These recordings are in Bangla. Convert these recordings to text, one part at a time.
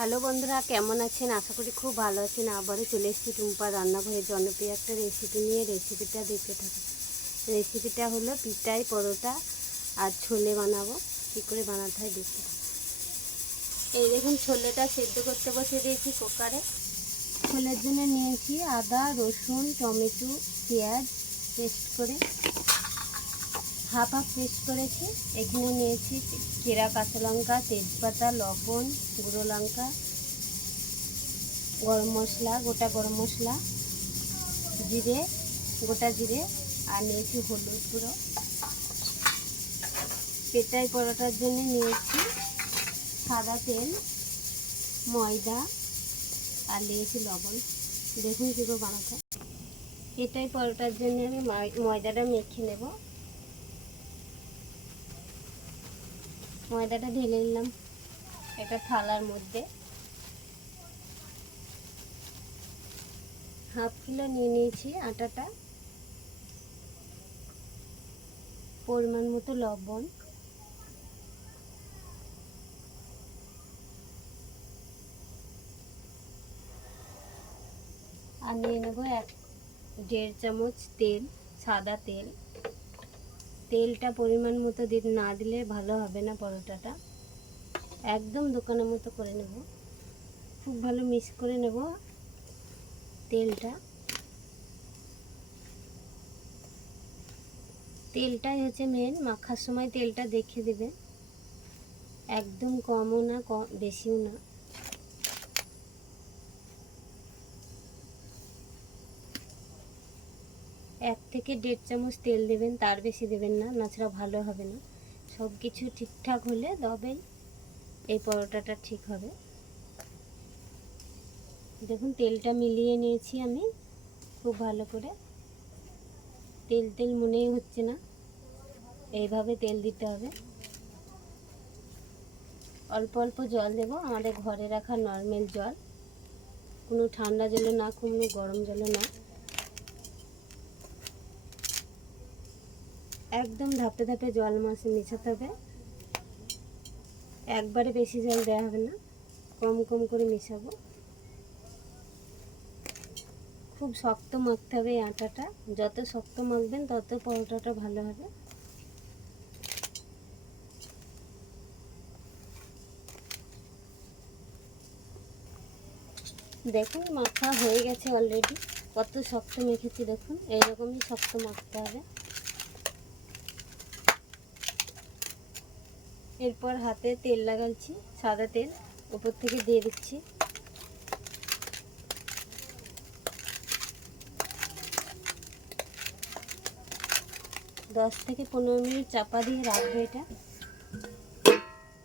হ্যালো বন্ধুরা, কেমন আছেন? আশা করি খুব ভালো আছেন। আবারও চলে এসেছি টুম্পা রান্নাঘরে জনপ্রিয় একটা রেসিপি নিয়ে। রেসিপিটা দেখতে থাকুন। রেসিপিটা হলো পিঠাই পরোটা আর ছোলে বানাবো। কী করে বানাতে হয় দেখতে থাকুন। এই দেখুন, ছোলেটা সেদ্ধ করতে বসিয়ে দিয়েছি কুকারে। ছোলের জন্য নিয়েছি আদা, রসুন, টমেটো, পেঁয়াজ পেস্ট করে হাফ পেস্ট করেছি। এখানে নিয়েছি চেরা কাঁচা লঙ্কা, তেজপাতা, লবণ, গুঁড়ো লঙ্কা, গরম মশলা, গোটা গরম মশলা, জিরে, গোটা জিরে, আর নিয়েছি হলুদ গুঁড়ো। পেটাই পরোটার জন্য নিয়েছি সাদা তেল, ময়দা, আর নিয়েছি লবণ। দেখুন কীভাবে বানাতে। পেটাই পরোটার জন্য আমি ময়দাটা মেখে নেব। ময়দাটা ঢেলে নিলাম একটা থালার মধ্যে। হাফ কিলো নিয়ে নিয়েছি আটাটা, পরিমাণ মতো লবণ, আর নিয়ে নেবো 1.5 চামচ তেল, সাদা তেল। তেলটা পরিমাণ মতো না দিলে ভালো হবে না পরোটাটা। একদম দোকানের মতো করে নেব, খুব ভালো মিক্স করে নেব তেলটা। তেলটাই হচ্ছে মেন, মাখার সময় তেলটা দেখে দেবে, একদম কমও না বেশিও না। এক থেকে 1.5 চামচ তেল দেবেন, তার বেশি দেবেন না, নাছাড়া ভালো হবে না। সব কিছু ঠিকঠাক হলে তবেই এই পরোটাটা ঠিক হবে। দেখুন তেলটা মিলিয়ে নিয়েছি আমি খুব ভালো করে। তেল তেল মনেই হচ্ছে না, এইভাবে তেল দিতে হবে। অল্প অল্প জল দেব, আমাদের ঘরে রাখা নর্মাল জল, কোনো ঠান্ডা জলও না, কোনো গরম জলও না, একদম ধাপে ধাপে জল মেশাতে হবে। একবারে বেশি জল দেওয়া হবে না, কম কম করে মেশাবো। খুব শক্ত মাখতে হবে এই আটাটা, যত শক্ত মাখবেন তত পরোটাটা ভালো হবে। দেখুন মাখা হয়ে গেছে অলরেডি, কত শক্ত মেখেছি দেখুন। এইরকমই শক্ত মাখতে হবে। এরপর হাতে তেল লাগাচ্ছি, সাদা তেল উপর থেকে দিয়ে দিচ্ছি। দশ থেকে 15 মিনিট চাপা দিয়ে রাখবো এটা,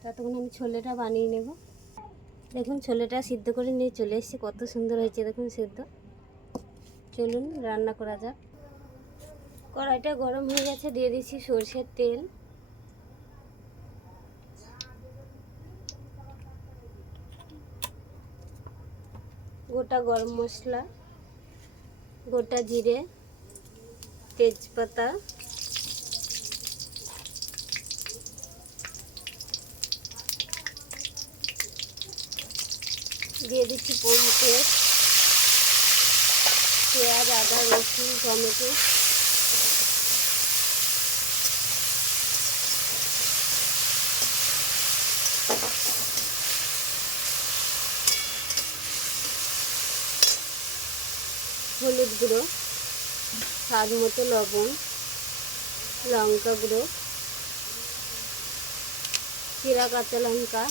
ততক্ষণ আমি ছোলেটা বানিয়ে নেব। দেখুন ছোলেটা সিদ্ধ করে নিয়ে চলে এসেছি, কত সুন্দর হয়েছে দেখুন সিদ্ধ। চলুন রান্না করা যাক। কড়াইটা গরম হয়ে গেছে, দিয়ে দিচ্ছি সরষের তেল, গোটা গরম মশলা, গোটা জিরে, তেজপাতা, দিয়ে দিচ্ছি পেঁয়াজ, আদা, রসুন, টমেটো, হলুদ গুঁড়ো, স্বাদ মতো লবণ, লঙ্কা গুঁড়ো, চেরা কাঁচা লঙ্কা।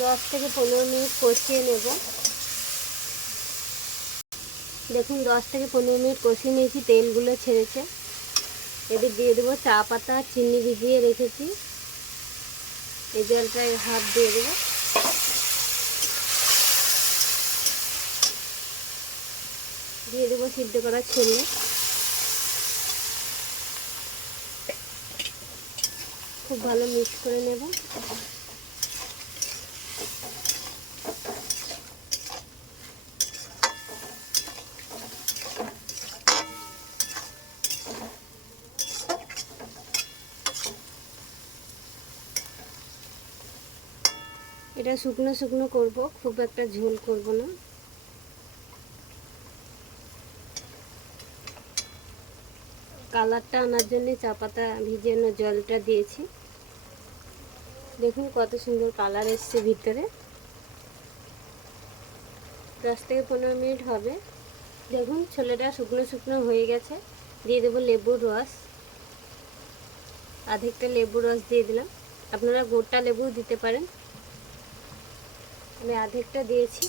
10 থেকে 15 মিনিট কষিয়ে নেব। দেখুন 10 থেকে 15 মিনিট কষিয়ে নিয়েছি, তেলগুলো ছেড়েছে। এবার দিয়ে দেবো চা পাতা, চিনি ভিজিয়ে রেখেছি, এই জলটা হাফ দিয়ে দেবো। দিয়ে দেবো সিদ্ধ করা ছোলে। খুব ভালো মিক্স করে নেব। এটা শুকনো শুকনো করব, খুব একটা ঝোল করব না। কালারটা আনার জন্য চা পাতা ভিজানো জলটা দিয়েছি। দেখুন কত সুন্দর কালার এসছে ভিতরে। 10 থেকে 15 মিনিট হবে। দেখুন ছোলেটা শুকনো শুকনো হয়ে গেছে। দিয়ে দেবো লেবুর রস, আধেকটা লেবুর রস দিয়ে দিলাম। আপনারা গোটা লেবু দিতে পারেন, আমি আধেকটা দিয়েছি।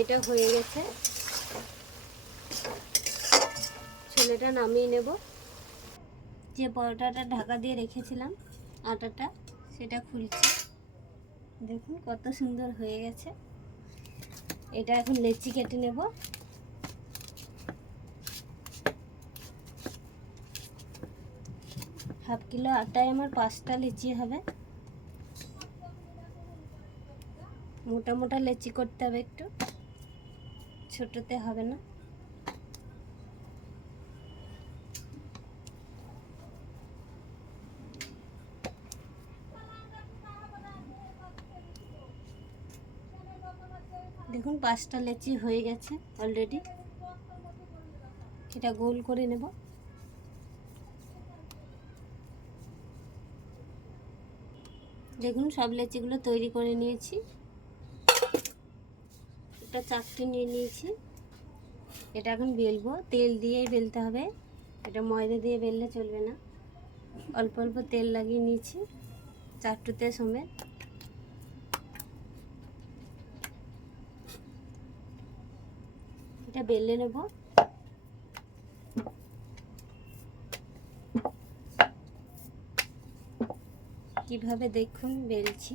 এটা হয়ে গেছে, ছোলেটা নামিয়ে নেব। যে পরোটাটা ঢাকা দিয়ে রেখেছিলাম আটাটা, সেটা খুলছি। দেখুন কত সুন্দর হয়ে গেছে। এটা এখন লেচি কেটে নেব। হাফ কিলো আটায় আমার 5টা লেচি হবে। মোটা মোটা লেচি করতে হবে, একটু ছোটতে হবে না। দেখুন 5টা লেচি হয়ে গেছে অলরেডি। এটা গোল করে নেব। দেখুন সব লেচিগুলো তৈরি করে নিয়েছি। একটা চাকটি নিয়ে নিয়েছি। এটা এখন বেলবো, তেল দিয়েই বেলতে হবে। এটা ময়দা দিয়ে বেললে চলবে না। অল্প অল্প তেল লাগিয়ে নিয়েছি চারটুতে সমেত। এটা বেলে নেব। কিভাবে দেখুন বেলছি।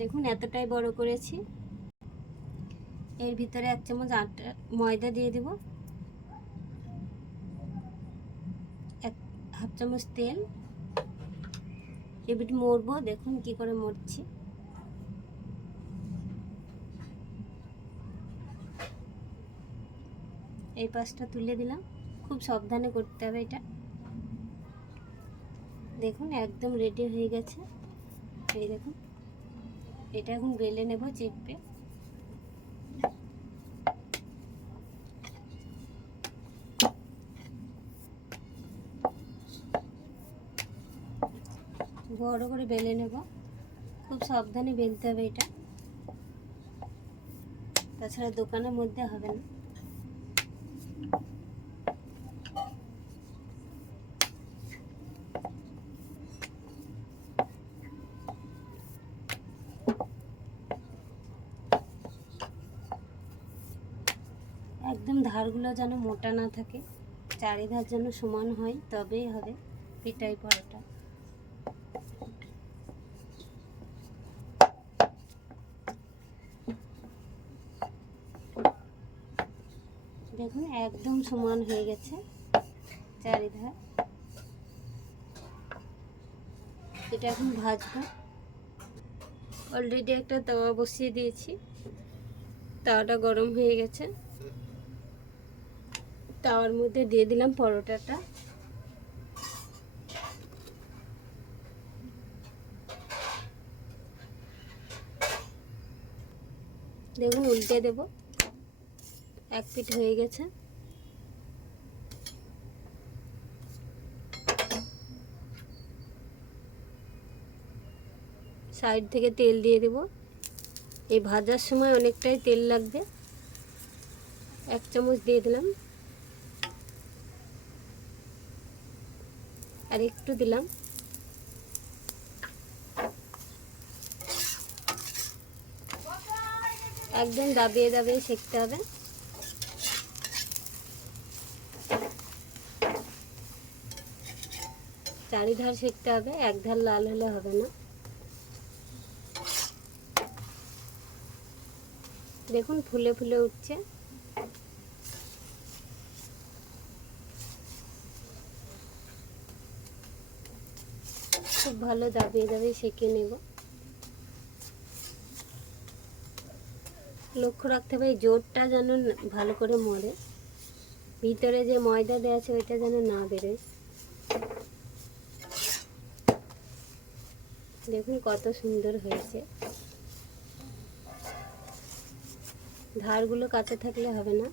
দেখুন এতটাই বড় করেছি। এর ভিতরে 1 চামচ আটা ময়দা দিয়ে দেব, 1/2 চামচ তেল। এবার মরবো, দেখুন কি করে মরছি। এই পাশটা তুলে দিলাম। খুব সাবধানে করতে হবে এটা। দেখুন একদম রেডি হয়ে গেছে। এই দেখুন, এটা এখন বেলে নেব চেপে। বড় করে বেলে নেব। খুব সাবধানে বেলতে হবে এটা, তাছাড়া দোকানের মধ্যে হবে না। একদম ধারগুলো যেন মোটা না থাকে, চারিধার যেন সমান হয়, তবেই হবে পিঠাই পরোটা। দেখুন একদম সমান হয়ে গেছে চারিধার। এটা এখন ভাজবো। অলরেডি একটা তাওয়া বসিয়ে দিয়েছি, তাওয়াটা গরম হয়ে গেছে। তাওয়ার মধ্যে দিয়ে দিলাম পরোটাটা। দেখুন উল্টে দেব। এক পিঠ হয়ে গেছে। সাইড থেকে তেল দিয়ে দেব। এই ভাজার সময় অনেকটাই তেল লাগবে। 1 চামচ দিয়ে দিলাম, আর একটু দিলাম। একদম দাবিয়ে দাবিয়ে সেঁকতে হবে। চারিধার সেঁকতে হবে, এক ধার লাল হলে হবে না। দেখুন ফুলে ফুলে উঠছে। খুব ভালো দাবিয়ে দাবিয়ে সেঁকে নেব। লক্ষ্য রাখতে হবে জোরটা যেন ভালো করে মরে। ভিতরে যে ময়দা দেওয়া আছে ওইটা যেন না বেরোয়। দেখুন কত সুন্দর হয়েছে। ধারগুলো কাঁচা থাকলে হবে না,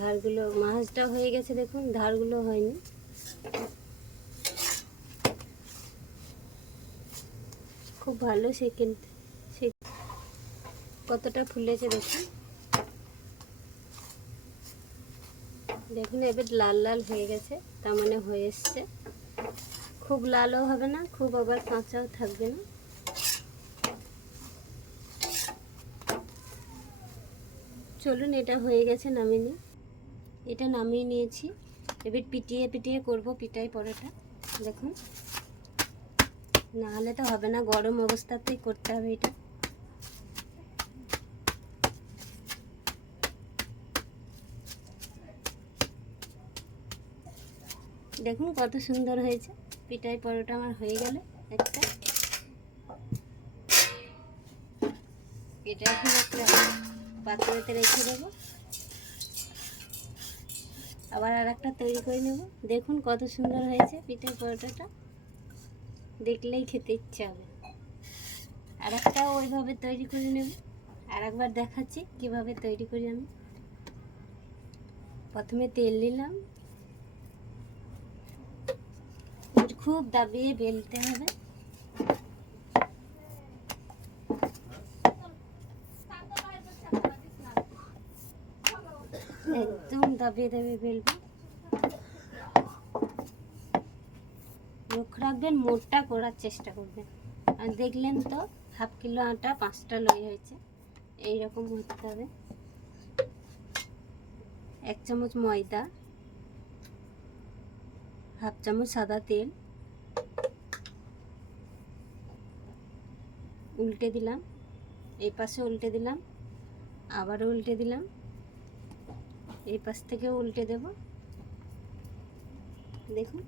ধারগুলো মাছটা হয়ে গেছে, দেখুন ধারগুলো হয়নি। খুব ভালো সেকেন্ড কতটা ফুলেছে দেখুন। দেখুন এবার লাল লাল হয়ে গেছে, তার মানে হয়ে এসছে। খুব লালও হবে না, খুব আবার কাঁচাও থাকবে না। চলুন, এটা হয়ে গেছে, নামিয়ে নিই। এটা নামিয়ে নিয়েছি। এবার পিটিয়ে পিটিয়ে করব পিঠাই পরোটা। দেখুন, নাহলে তো হবে না, গরম অবস্থাতেই করতে হবে এটা। দেখুন কত সুন্দর হয়েছে। পিঠাই পরোটা আমার হয়ে গেল একটা। এটা এখন একটা পাত্রতে রেখে দেবো, আবার আর একটা তৈরি করে নেব। দেখুন কত সুন্দর হয়েছে পিঠাই পরোটাটা, দেখলেই খেতে ইচ্ছে হবে। আর একটাও ওইভাবে তৈরি করে নেব। আর একবার দেখাচ্ছি কিভাবে তৈরি করি আমি। প্রথমে তেল নিলাম, খুব দাবিয়ে বেলতে হবে। একদম দাবিয়ে দাবিয়ে বেলবে। লক্ষ্য রাখবেন মোটা করার চেষ্টা করবেন। আর দেখলেন তো, হাফ কিলো আটা 5টা লই হয়েছে, এইরকম হতে হবে। 1 চামচ ময়দা, হাফ চামচ সাদা তেল, উল্টে দিলাম, এই পাশে উল্টে দিলাম, আবারও উল্টে দিলাম, এই পাশ থেকেও উল্টে দেব। দেখুন,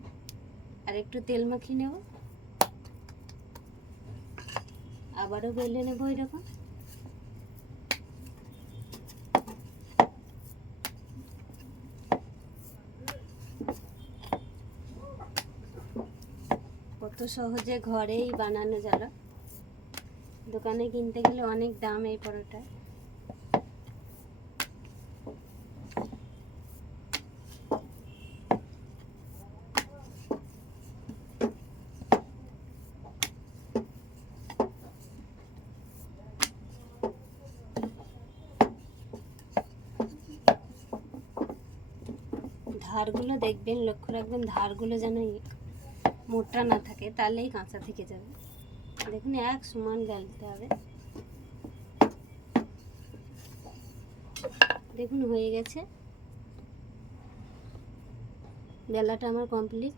আর একটু তেল মাখিয়ে নেব, আবারও বেলে নেব এরকম। কত সহজে ঘরেই বানানো গেল, দোকানে কিনতে গেলে অনেক দাম এই পরোটা। ধারগুলো দেখবেন, লক্ষ্য রাখবেন ধারগুলো যেন মোটা না থাকে, তাহলেই কাঁচা থেকে যাবে। দেখুন এক সমান বেলতে হবে। দেখুন হয়ে গেছে, বেলাটা আমার কমপ্লিট।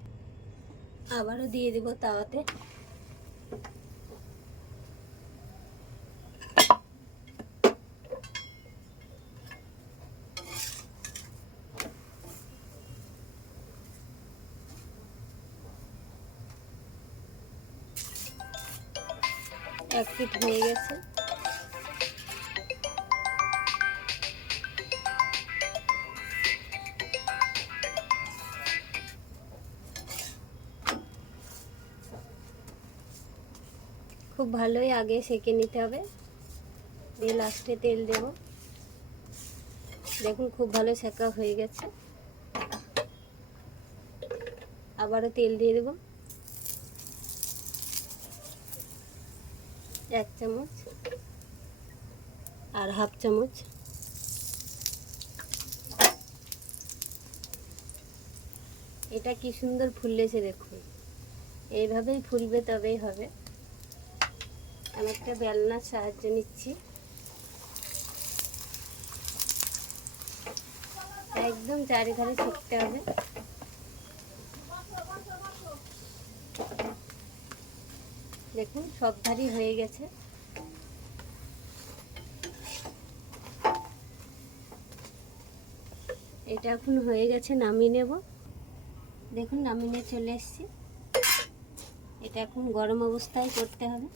আবারও দিয়ে দেব তাওয়াতে। এক পিঠ হয়ে গেছে। খুব ভালোই আগে সেঁকে নিতে হবে, দিয়ে লাস্টে তেল দেব। দেখুন খুব ভালো সেঁকা হয়ে গেছে। আবারও তেল দিয়ে দেব, 1 চামচ আর হাফ চামচ। এটা কি সুন্দর ফুলেছে দেখুন, এইভাবেই ফুলবে তবেই হবে। আমি একটা বেলনার সাহায্য নিচ্ছি, একদম চারিধারে সেঁকতে হবে। দেখুন সব ধারই হয়ে গেছে। এটা এখন হয়ে গেছে, নামিয়ে নেব। দেখুন নামিয়ে নিয়ে চলে এসেছি। এটা এখন গরম অবস্থায় করতে হবে।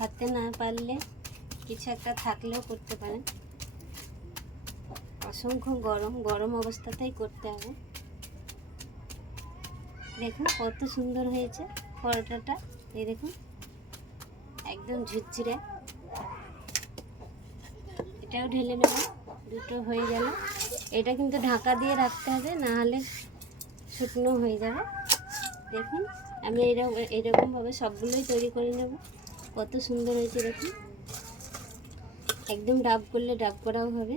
হাতে না পারলে কিছু একটা থাকলেও করতে পারেন। অসংখ্য গরম গরম অবস্থাতেই করতে হবে। দেখুন কত সুন্দর হয়েছে পরোটাটা, এই দেখুন একদম ঝুরঝুরে। এটাও ঢেলে নেব, দুটো হয়ে গেল। এটা কিন্তু ঢাকা দিয়ে রাখতে হবে, না হলে শুকনো হয়ে যাবে। দেখুন আমি এরকমভাবে সবগুলোই তৈরি করে নেব। কত সুন্দর হয়েছে দেখুন, একদম ডাব করলে ডাব করাও হবে,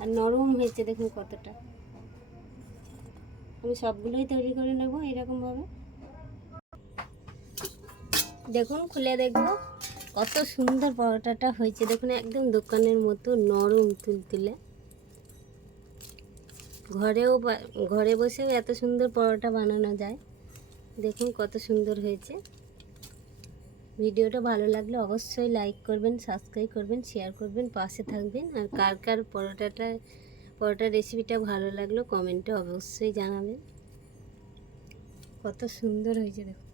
আর নরম হয়েছে দেখুন কতটা। আমি সবগুলোই তৈরি করে নেব এরকমভাবে। দেখুন খুলে দেখব কত সুন্দর পরোটাটা হয়েছে। দেখুন একদম দোকানের মতো নরম তুলতুলে। ঘরে বসেও এত সুন্দর পরোটা বানানো যায়। দেখুন কত সুন্দর হয়েছে। ভিডিওটা ভালো লাগলে অবশ্যই লাইক করবেন, সাবস্ক্রাইব করবেন, শেয়ার করবেন, পাশে থাকবেন। আর কার কার পরোটার রেসিপিটা ভালো লাগলো কমেন্টে অবশ্যই জানাবেন। কত সুন্দর হয়েছে দেখুন।